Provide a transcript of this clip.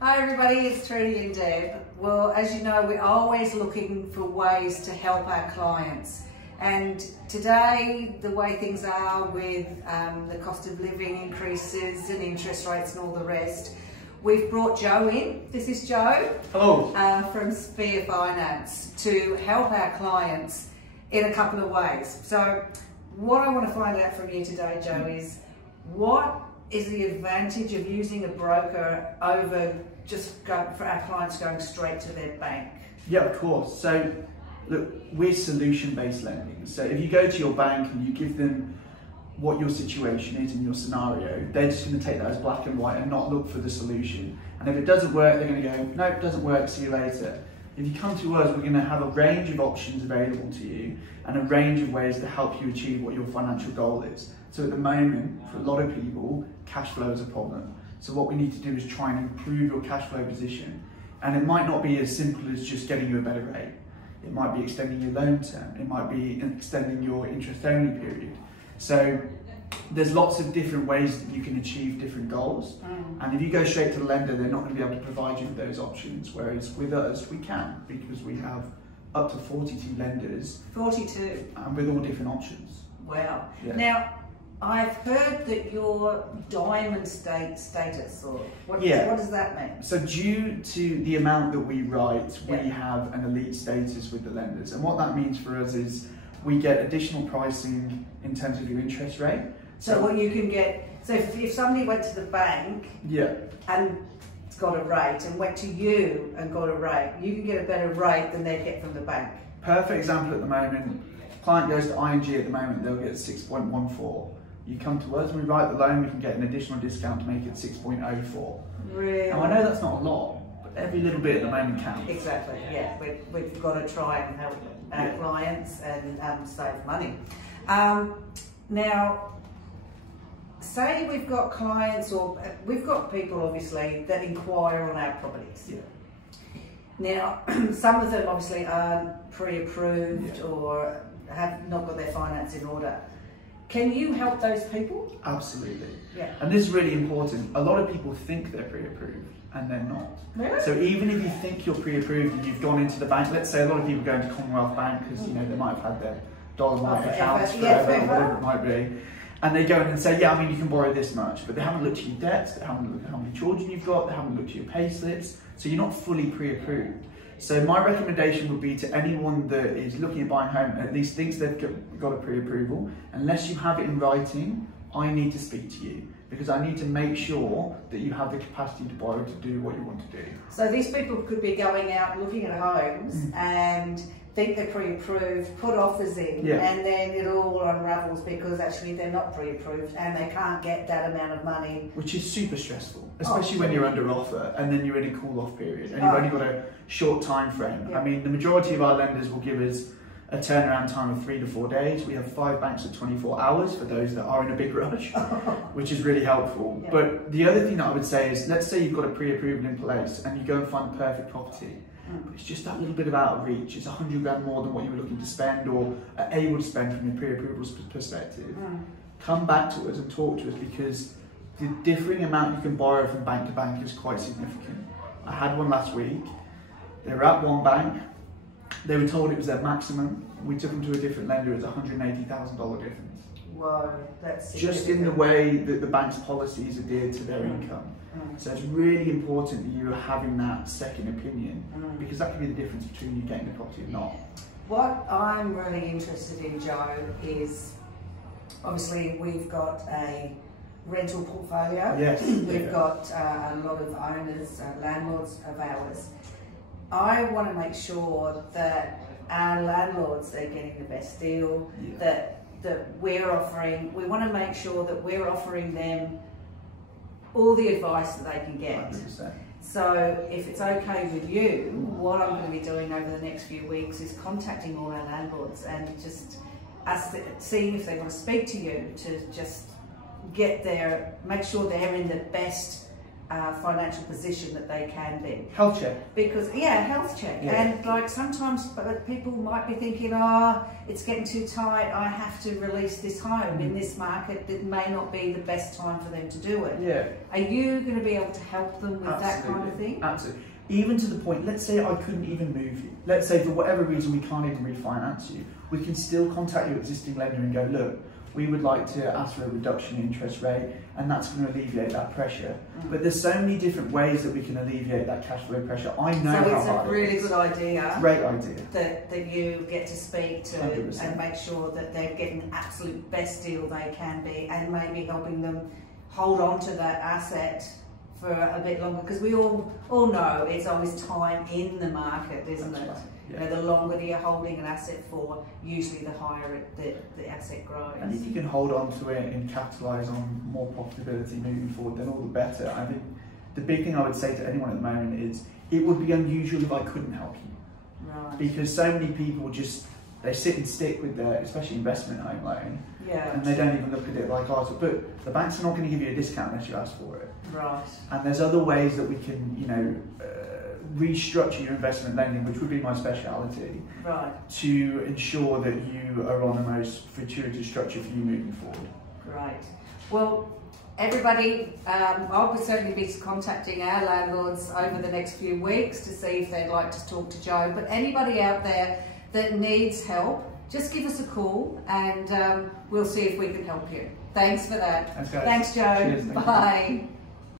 Hi everybody, it's Trudy and Deb. Well, as you know, we're always looking for ways to help our clients. And today, the way things are with the cost of living increases and interest rates and all the rest, we've brought Joe in. This is Joe. Hello. From Sphere Finance to help our clients in a couple of ways. So what I want to find out from you today, Joe, is what is the advantage of using a broker over just for our clients going straight to their bank? Yeah, of course. So look, we're solution-based lending. So if you go to your bank and you give them what your situation is in your scenario, they're just going to take that as black and white and not look for the solution. And if it doesn't work, they're going to go, no, it doesn't work, see you later. If you come to us, we're going to have a range of options available to you and a range of ways to help you achieve what your financial goal is. So at the moment, for a lot of people, cash flow is a problem. So what we need to do is try and improve your cash flow position. And it might not be as simple as just getting you a better rate. It might be extending your loan term. It might be extending your interest-only period. So there's lots of different ways that you can achieve different goals. And if you go straight to the lender, they're not going to be able to provide you with those options. Whereas with us, we can, because we have up to 42 lenders. 42? And with all different options. Wow. Yeah. Now, I've heard that you're diamond status, or what does that mean? So due to the amount that we write, we Yeah. have an elite status with the lenders. And what that means for us is we get additional pricing in terms of your interest rate. So what you can get, so if somebody went to the bank Yeah. and got a rate and went to you and got a rate, you can get a better rate than they'd get from the bank. Perfect example at the moment, client goes to ING at the moment, they'll get 6.14. You come to us, we write the loan, we can get an additional discount to make it 6.04. Really? Now I know that's not a lot, but every little bit at the moment counts. Exactly, yeah. We've got to try and help our clients and save money. Now, say we've got clients, or we've got people obviously that inquire on our properties. Yeah. Now, some of them obviously aren't pre-approved or have not got their finance in order. Can you help those people? Absolutely. Yeah. And this is really important. A lot of people think they're pre-approved and they're not. Really? So even if you think you're pre-approved and you've gone into the bank, let's say a lot of people go into Commonwealth Bank because they might have had their Dollarmite accounts forever, or whatever it might be. And they go in and say, yeah, I mean, you can borrow this much, but they haven't looked at your debts, they haven't looked at how many children you've got, they haven't looked at your pay slips, so you're not fully pre-approved. So my recommendation would be to anyone that is looking at buying home, at least thinks they've got a pre-approval, unless you have it in writing, I need to speak to you, because I need to make sure that you have the capacity to borrow to do what you want to do. So these people could be going out looking at homes and think they're pre-approved, put offers in, and then it all unravels because actually they're not pre-approved and they can't get that amount of money. Which is super stressful, especially when you're under offer and then you're in a cool-off period and you've only got a short time frame. I mean, the majority of our lenders will give us a turnaround time of 3 to 4 days. We have 5 banks at 24 hours for those that are in a big rush, which is really helpful. But the other thing that I would say is, let's say you've got a pre-approval in place and you go and find the perfect property. But it's just that little bit of out of reach. It's 100 grand more than what you were looking to spend or are able to spend from your pre-approval perspective. Come back to us and talk to us, because the differing amount you can borrow from bank to bank is quite significant. I had one last week. They were at one bank. They were told it was their maximum. We took them to a different lender. It was $180,000 difference. Whoa, that's just in the way that the bank's policies adhere to their income. So it's really important that you are having that second opinion, because that can be the difference between you getting the property or not. What I'm really interested in, Joe, is obviously we've got a rental portfolio. Yes. We've got a lot of owners, landlords of ours. I want to make sure that our landlords are getting the best deal, that we're offering. We want to make sure that we're offering them all the advice that they can get. 100%. So if it's okay with you, what I'm going to be doing over the next few weeks is contacting all our landlords and just seeing if they want to speak to you, to just make sure they're in the best financial position that they can be. Health check. Because, yeah, health check. Yeah. And like sometimes people might be thinking, it's getting too tight, I have to release this home in this market. It may not be the best time for them to do it. Yeah. Are you going to be able to help them with that kind of thing? Absolutely. Even to the point, let's say I couldn't even move you. Let's say for whatever reason we can't even refinance you. We can still contact your existing lender and go, look, we would like to ask for a reduction in interest rate, and that's going to alleviate that pressure. But there's so many different ways that we can alleviate that cash flow pressure. I know how hard it is. So it's a really good idea. Great idea. That you get to speak to 100%. and make sure that they're getting the absolute best deal they can be, and maybe helping them hold on to that asset for a bit longer, because we all know it's always time in the market, isn't it? Right. Yeah. You know, the longer that you're holding an asset for, usually the higher the asset grows. And if you can hold on to it and capitalise on more profitability moving forward, then all the better. I think the big thing I would say to anyone at the moment is it would be unusual if I couldn't help you. Right. Because so many people they sit and stick with their, especially investment home loan, Yeah. and they don't even look at it like ours. But the banks are not going to give you a discount unless you ask for it. Right. And there's other ways that we can, restructure your investment lending, which would be my speciality, Right. to ensure that you are on the most fortuitous structure for you moving forward. Great. Well, everybody, I'll certainly be contacting our landlords over the next few weeks to see if they'd like to talk to Joe. But anybody out there that needs help, just give us a call, and we'll see if we can help you. Thanks for that. Thanks, guys. Thanks, Joe. Cheers, thank you. Bye.